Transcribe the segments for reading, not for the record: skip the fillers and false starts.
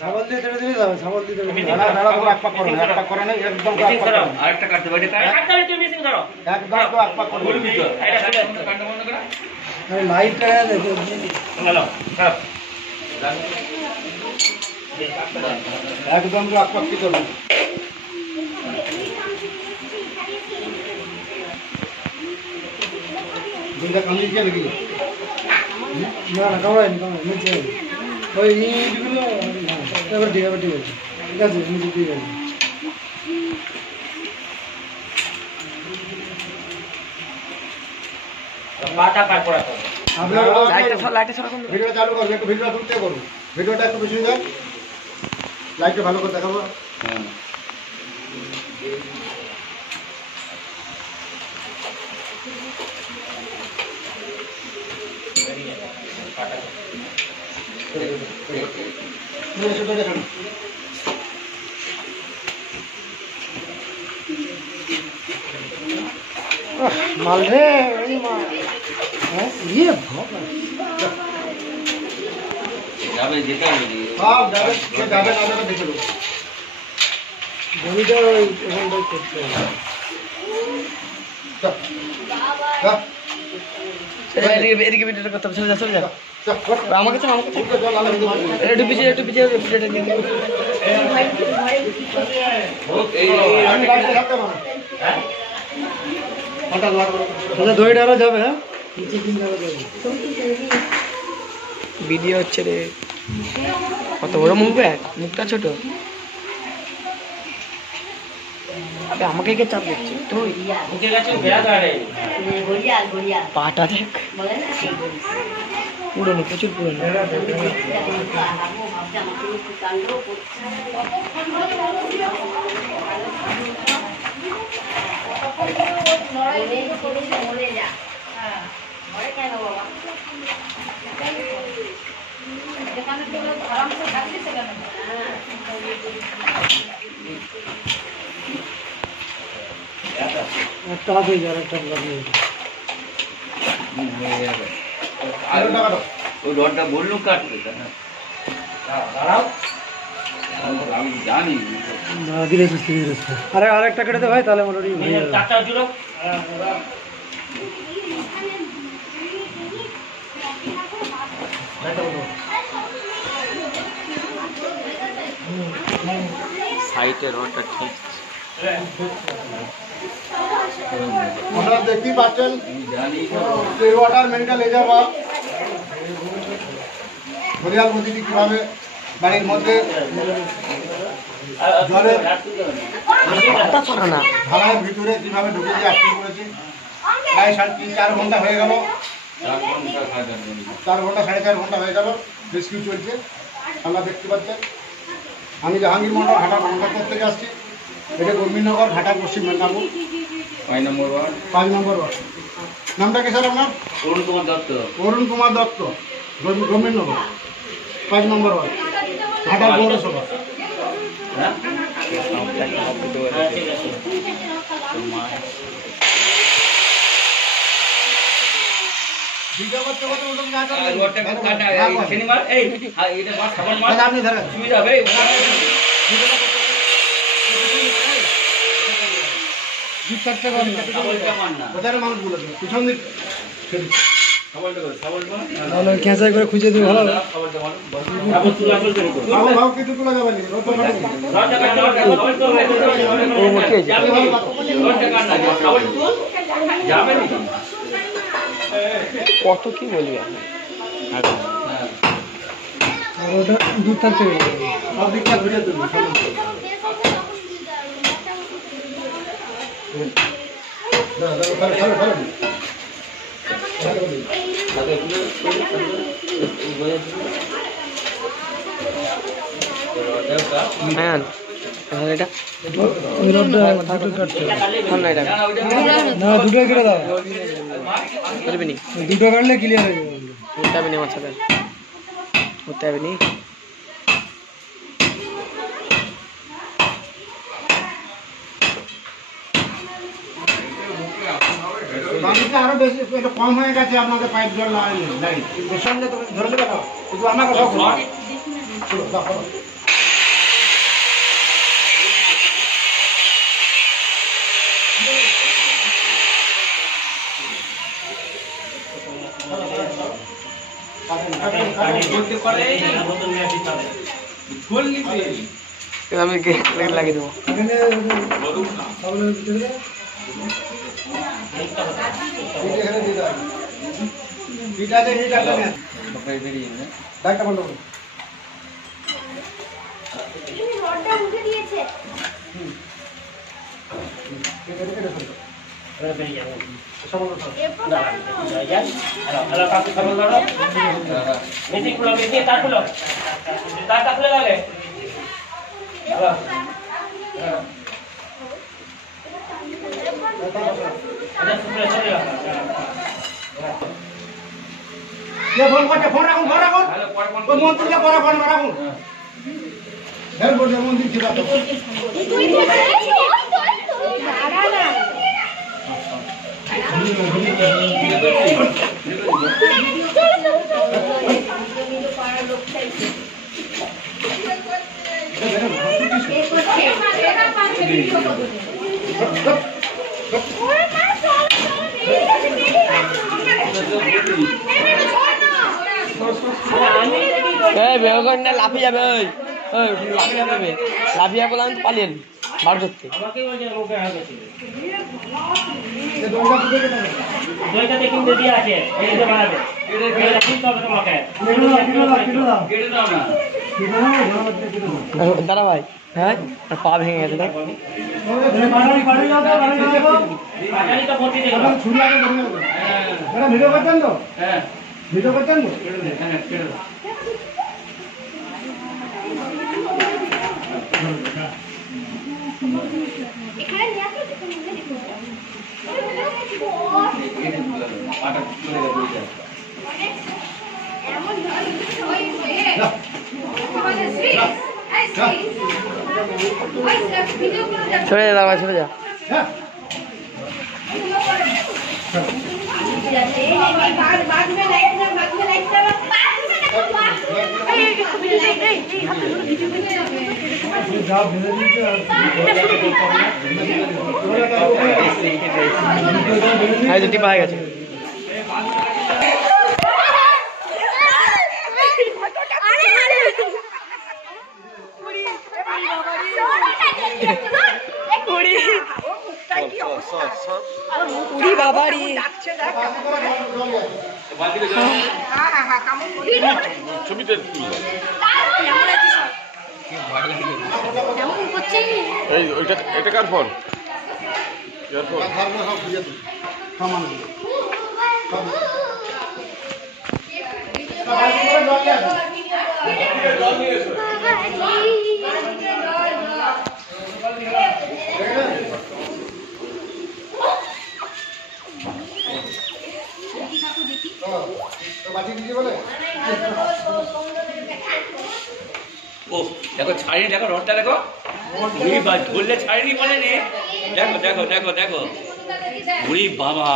ছাগল দিয়ে তেড়ে দিয়ে যাবে, ছাগল দিয়ে তেড়ে দিয়ে নাড়া করে এক পাক করো, এক পাক করে না, একদম এক পাক করো। আরেকটা কাটতে পারি, কাটতে হবে, তুমি মিসিং ধরো একদম তো এক পাক করো। বলবি তো এটা কাটতে বন্ধ করা লাইটটা দেখো হ্যালো হ্যাঁ একদম তো এক পাক কি করবে। দুইটা কামিজ কে নাকি? না না কামড়ায়নি নিচে ওই ইটগুলো এবার ঠিক আছে ঠিক আছে নিচে দিয়ে গেছে। পাটা কাট করা তো আপনারা লাইটটা সরা কোন ভিডিও চালু করবে, একটু ভিডিওটা তুলতে করো, ভিডিওটা একটু বেশি দেন, লাইটটা ভালো করে দেখাবো। হ্যাঁ মাল রে এই মাল হ্যাঁ ইয়ে যাবে যেতে হবে সব যাবে, কে যাবে না যাবে দেখে নেবো। জমিটা ওখানটাই করতে হবে। চল, চল, এদিকে ভিডিওটা করতে হবে, চলে যা চল, আমাকে চল চল, আমি কিন্তু বলি। একটু পিছিয়ে ভিডিওটা নিয়ে আমি বাড়িতে থাকতে পারবো না। ঘন্টা ধোয়া করো। আচ্ছা দইটা আরো যাবে হ্যাঁ নিচে কিনতে যাবে ভিডিও হচ্ছে রে কত বড় মুখ ব্যাগ মুখটা ছোট আবে আমাকে কে চাপ দিচ্ছে তুই উঠে গেছে বেড়া ধরে পাটা দেখ পুরনো প্রচুর পুরনো একটা হাত হয়ে যায় একটা ওই রডটা বললু কাটতে দাঁড়াও আমি জানি ধীরে সুস্থে আরে আরেকটা কেটে দে ভাই তাহলে মোটামুটি হয়ে যাবে চারটা জুড়ো সাইটে রডটা ঠিক আপনারা দেখতেই পাচ্ছেন জানি এই ওয়াটার মেডিকেল এজাবা ঘড়িয়াল মসজিদে কিভাবে বাড়ির মধ্যে জলের ধারার ভিতরে কিভাবে ঢুকে দিয়ে অ্যাক্টিং করেছে প্রায় 3.5-4 ঘন্টা হয়ে গেল, 4 ঘন্টা 4.5 ঘন্টা হয়ে গেল রেস্কিউ চলছে। আমরা দেখতে পাচ্ছেন আমি জাহাঙ্গীর মন্ডল ঘাটা কলকাতা থেকে আসছি। এটা গম্ভীরনগর ঘাটা পশ্চিম মেদিনীপুর 5 নম্বর ওয়ার্ড 5 নম্বর ওয়ার্ড। নামটা কি স্যার আপনার? অরুণ কুমার দত্ত অরুণ কুমার দত্ত, গম্ভীরনগর 5 নম্বর ওয়ার্ড ঘাটা পৌরসভা। হ্যাঁ ঠিক আছে ভিডিও করতে করতে ওটা না আর ওটা কাটা সিনেমা এই এটা মাছ খাবার মাছ আপনি ধরেন সুবিধা হবে খাবারটা মান না ওটার মানুষ বলেছে পিছন দিক খাবারটা করে খাবারটা তাহলে খেঁচাই করে খুঁজে দিই ভালো খাবারটা মান তারপর তুই আসল করে কর ভালো ভাব কিছু তোলা যাবে না রোড রডটা যাবে রডটা কাট না খাবার তুল যাবে না কত কি বলবি ওটা দূর থাকতে সব দিকটা ঘুরে তুলবি হ্যাঁ এটা ওই রোডটা দুটো কাটতে না এটা না দুটো কেটে দাও বুঝবি নি দুটো কাটলে ক্লিয়ার হয়ে যাবে হতে হবে না আমার সাথে হতে হবে নি পানিটা আরো বেশি একটু কম হয়ে গেছে আপনাদের পাইপ জল লাইন এর সঙ্গে তো ধরে নেবে না শুধু আমার কথা বলুন আমি লাগিয়ে দেবো ফোন করছে ফোন রাখুন ওই মন্ত্রীকে পরে ফোন রাখুন হ্যাঁ বলছে মন্ত্রী ছিল তো লাফিয়ে যাবে লাফিয়ে যাবে লাফিয়ে বললাম তো পালিয়ে বার করতে দাদা ভাই হ্যাঁ পা ভেঙে গেছে ভিডিও করছেন তো ভিডিও করছেন তো চলে যা দাদা চলে যা দুটি পায়ে গেছে বাবারি এটা কার ফোন ও দেখো ছাড়িনি দেখো রডটা দেখো ধরলে ছাড়িনি বলেনি দেখো দেখো দেখো দেখো বুড়ি বাবা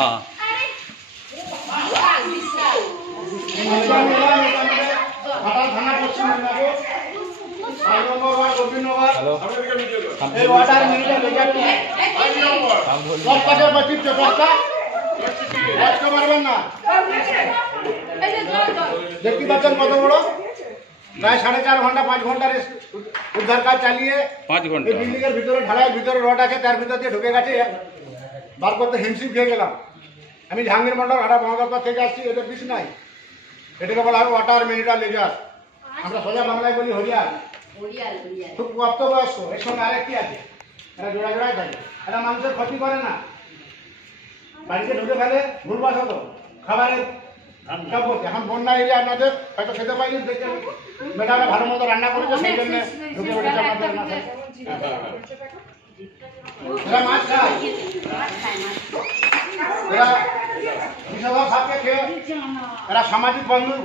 দেখতে পাচ্ছেন কত বড় প্রায় 4.5 ঘন্টা 5 ঘন্টা উদ্ধার কাজ চালিয়ে 5 ঘন্টা এই বিল্ডিং এর ভিতরে ঢালাইয়ের ভিতরে রড আছে তার ভিতর দিয়ে ঢুকে গেছে বার করতে হিমশিম খেয়ে গেলাম। আমি জাহাঙ্গীর মন্ডল হাটা মহাদপ্তর থেকে আসছি, এদের বিষ নাই, এটাকে বলা হয় ওয়াটার মিনিটাল লেজার, আমরা সোজা বাংলায় বলি হরিয়াল। খুব প্রাপ্তবয়স্ক, এর সঙ্গে আরেকটি আছে, এরা জোড়া জোড়ায় থাকে, এরা মানুষের ক্ষতি করে না, বাড়িতে ঢুকে ফেলে ভুলবশত খাবারের সব করছে। এখন বন্যা এরিয়া আপনাদের হয়তো খেতে পাইনি, দেখে মেয়েটারা ভালো মতো রান্না করেছে, সেই জন্য ঢুকে পড়েছে আপনাদের মাথায়। এরা মাছ খায়, এরা বিষধর সাপকে খেয়ে এরা সামাজিক বন্ধু।